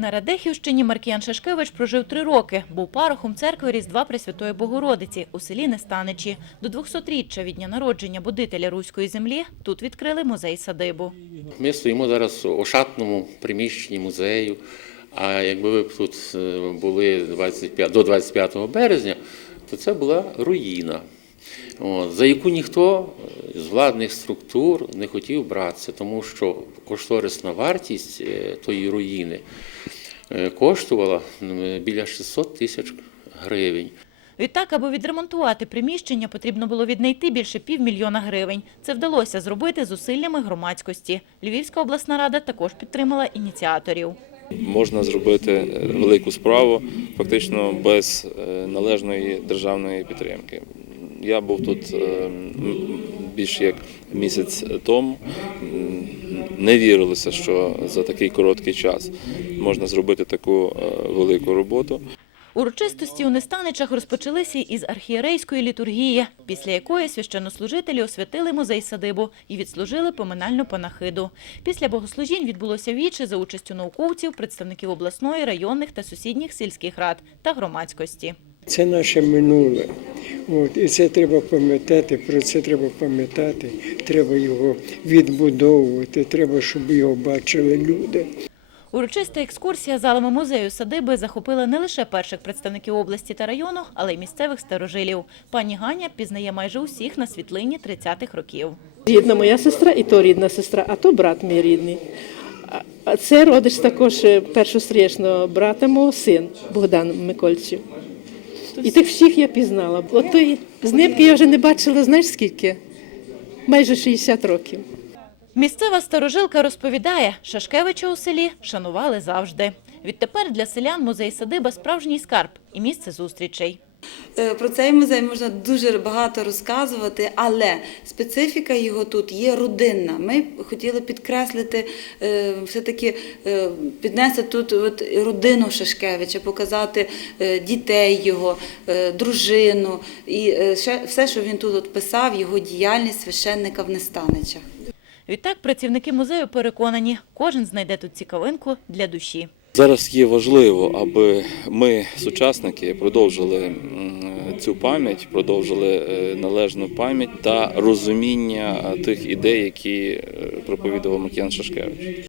На Радехівщині Маркіян Шашкевич прожив три роки. Був парохом церкви Різдва Пресвятої Богородиці у селі Нестаничі. До 200-річчя від дня народження будителя руської землі тут відкрили музей-садибу. Ми стоїмо зараз у шатному приміщенні музею. А якби ви тут е, були 25, до 25 березня, то це була руїна, от, за яку ніхто з владних структур не хотів братися, тому що кошторисна вартість е, тої руїни е, коштувала біля 600 тисяч гривень. Відтак, аби відремонтувати приміщення, потрібно було віднайти більше півмільйона гривень. Це вдалося зробити зусиллями громадськості. Львівська обласна рада також підтримала ініціаторів. можна зробити е, велику справу фактично без належної державної підтримки. Я був тут е, більш як місяць тому. Не вірилося, що за такий короткий час можна зробити таку е, велику роботу. Урочистості у Нестаничах розпочалися із архієрейської літургії, після якої священнослужителі освятили музей-садибу і відслужили поминальну панахиду. Після богослужінь відбулося віче за участю науковців, представників обласної, районних та сусідніх сільських рад та громадськості. Це наше минуле. От, і це треба пам'ятати, про це треба пам'ятати, треба його відбудовувати, треба, щоб його бачили люди. Урочиста екскурсія залами музею садиби захопила не лише перших представників області та району, але й місцевих старожилів. Пані Ганя пізнає майже усіх на світлині 30-х років. Рідна моя сестра і то рідна сестра, а то брат мій рідний. А- це родич також е, першострічного брата мого син Богдан Микольчів. І тих всіх я пізнала. От тої знипки я вже не бачила, знаєш скільки? Майже 60 років. Місцева старожилка розповідає, Шашкевича у селі шанували завжди. Відтепер для селян музей садиба справжній скарб і місце зустрічей. Е, Про цей музей можна дуже багато розказувати, але специфіка його тут є родинна. Ми хотіли підкреслити, е, все-таки е, піднести тут от родину Шашкевича, показати дітей його, дружину і все, що він тут от писав, його діяльність священника в Нестаничах. Відтак працівники музею переконані, кожен знайде тут цікавинку для душі. Зараз є важливо, аби ми, сучасники, продовжили цю пам'ять, продовжили е, належну пам'ять та розуміння тих ідей, які е, проповідував Макіян Шашкевич.